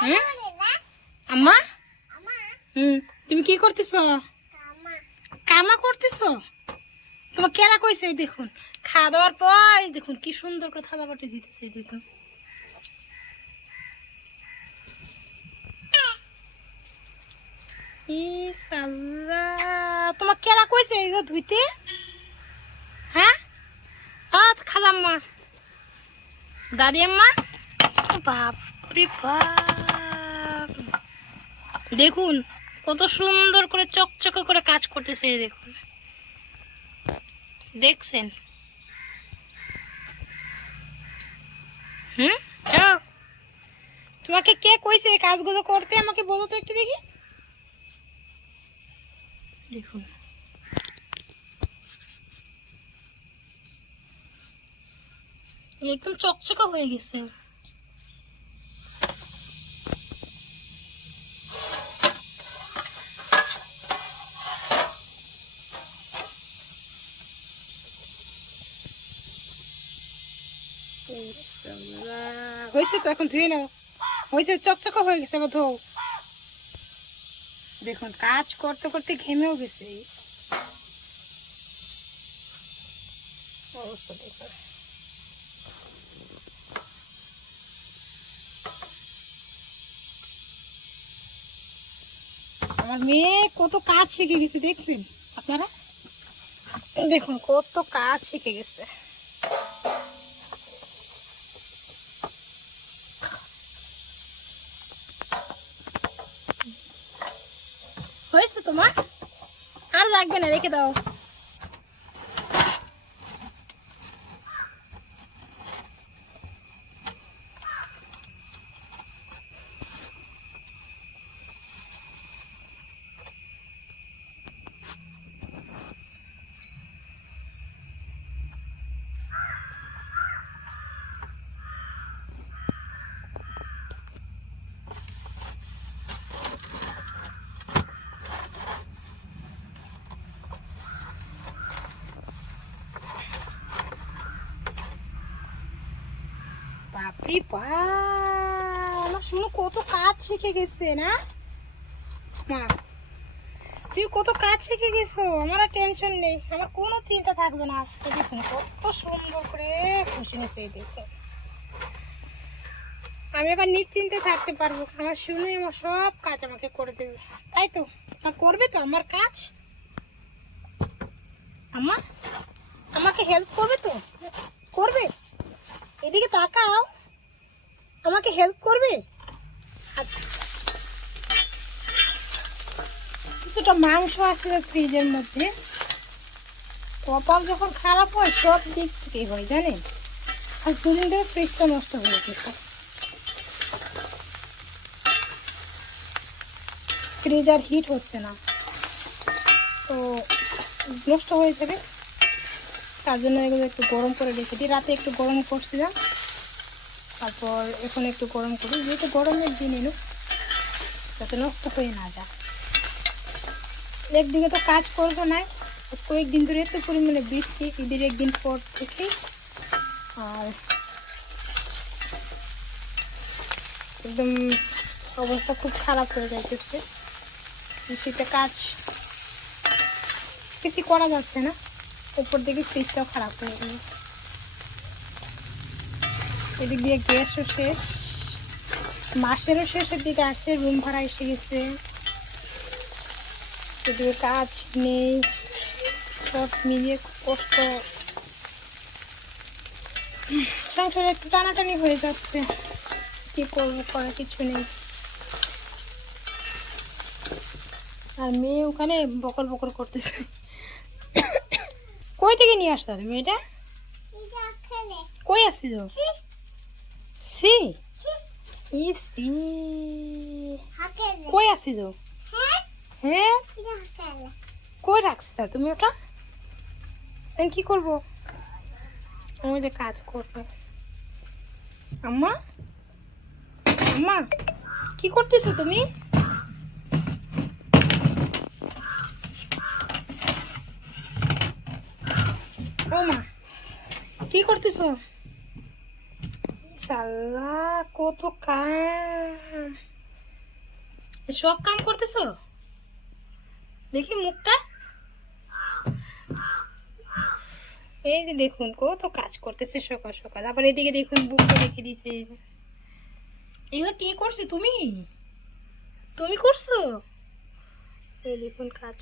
হুম আম্মা তুমি কি করতেছ? কামা করতেছ? তোমার কেরা কইছে? এই দেখুন খাওয়া দাওয়ার পর দেখুন কি সুন্দর করে থালা বাটি দিতেছে। দেখুন তোমার কেরা কইছে এগুলো ধুইতে? হ্যাঁ খালাম্মা দাদি আম্মা বাপরে বাপ, দেখুন কত সুন্দর করে চকচকে করে কাজ করতেছে। দেখুন দেখছেন? যাও, তোমাকে কে কইছে এই কাজগুলো করতে আমাকে বলো তো একটু দেখি। দেখুন একদম চকচকে হয়ে গেছে। হয়েছে তো, এখন ধুয়ে নাও। হয়েছে, চকচকে হয়ে গেছে, এবার ধোও। দেখুন কাজ করতে করতে ঘেমেও গেছে। অবস্থা দেখুন। আমার মেয়ে কত কাজ শিখে গেছে দেখছেন আপনারা? দেখুন কত কাজ শিখে গেছে। হয়েছে তোমার? আর লাগবে না, রেখে দাও। বাপরে বাপ, আমার শুনো কত কাজ শিখে গেছে না মা? তুই কত কাজ শিখে গেছো, আমার আর টেনশন নেই, আমার কোনো চিন্তা থাকবে না। দেখুন কত সুন্দর করে খুশি নিছে। দেখে আমি এবার নিশ্চিন্তে থাকতে পারবো, আমার শুনে আমার সব কাজ আমাকে করে দেবে। তাই তো? তা করবে তো আমার কাজ? আমাকে হেল্প করবে তো? করবে? এদিকে তাকাও, আমাকে হেল্প করবে? কিছুটা মাংস আছে ফ্রিজের মধ্যে। কপাল যখন খারাপ হয় সব দিক থেকেই হয় জানেন। আর দুদিন ধরে ফ্রিজটা নষ্ট হয়ে গেছে। ফ্রিজ আর হিট হচ্ছে না, তো নষ্ট হয়ে যাবে। তার জন্য এগুলো একটু গরম করে রেখে দিই। রাতে একটু গরম করছিলাম, তারপর এখন একটু গরম করি, যেহেতু গরমের দিন এলো, যাতে নষ্ট হয়ে না যায়। একদিকে তো কাজ করবো না, কয়েকদিন ধরে এত পরিমাণে বৃষ্টি, ঈদের একদিন পর থেকে। আর একদম অবস্থা খুব খারাপ হয়ে যাইতেছে। বৃষ্টিতে কাজ কিছু করা যাচ্ছে না, উপর দিকে ফ্রিজটাও খারাপ হয়ে গেল। এদিক দিয়ে গ্যাসও শেষ, মাসেরও শেষের দিকে আসছে, রুম ভাড়া এসে গেছে, এদিকে কাজ নেই, সব মিলিয়ে খুব কষ্ট। সংসারে একটু টানাটানি হয়ে যাচ্ছে, কি করবো, করার কিছু নেই। আর মেয়ে ওখানে বকর বকর করতেছে। কই থেকে নিয়ে আসতে হবে মেয়েটা? কই আসছিল? সি ইসি কই আসছিল? হ্যাঁ কই রাখছিলা তুমি ওটা? আমি কি করবো? আমি যে কাজ করবো। আম্মা আম্মা কি করতেছো তুমি? ও মা কি করতেছো? সাল্লা কত কাম। সব কাম করতেছো, দেখি মুখটা। এই যে দেখুন কত কাজ করতেছে সকাল সকাল, আবার এদিকে দেখুন বুকটা রেখে দিয়েছে। এই যে এগুলো কে করছে? তুমি তুমি করছো? এই দেখুন কাজ,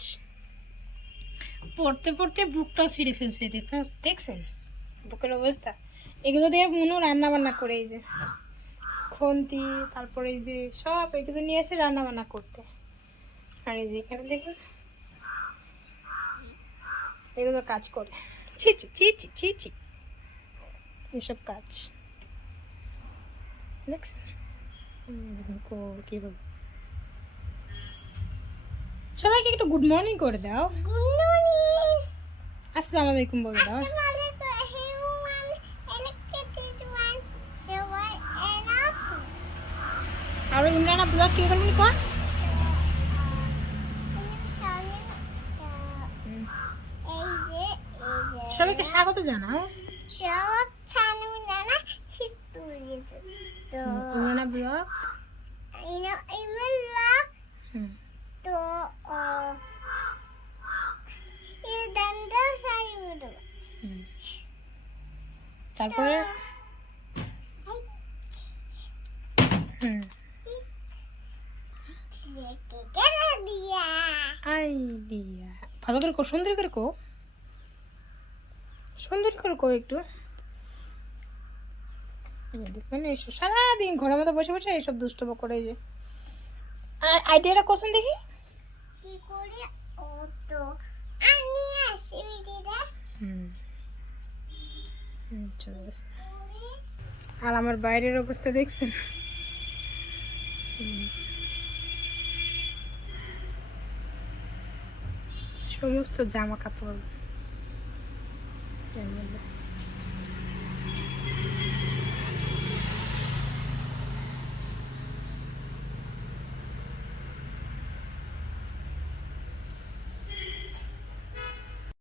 পড়তে পড়তে বুকটাও ছিঁড়ে ফেলছে। দেখুন, দেখছেন বুকের অবস্থা। এগুলো দিয়ে মনু রান্না বান্না করে, এই যে খুন্তি, তারপরে এই যে সব এগুলো নিয়ে এসে রান্না বান্না করতে। আর এই যে এখানে দেখুন এগুলো কাজ করে। ছি ছি ছি ছি ছি ছি, এসব কাজ দেখছেন কীভাবে। সবাইকে একটু গুড মর্নিং করে দাও। আসসালামু আলাইকুম বলে দাও। আর ইমরানা ব্লগ কি করবেন কর? সবাইকে স্বাগত জানাও। ইমরানা ব্লগ তারপরে আইডিয়া ভালো করে কো, সুন্দর করে কো, সুন্দর করে কো একটু। দেখবেন এইসব সারাদিন ঘরের মধ্যে বসে বসে এইসব দুষ্টম করে। যে আইডিয়াটা করছেন দেখি কি করে। ও তো আমি আসি দিদা। চলে গেছে। আর আমার বাইরের অবস্থা দেখছেন, সমস্ত জামা কাপড়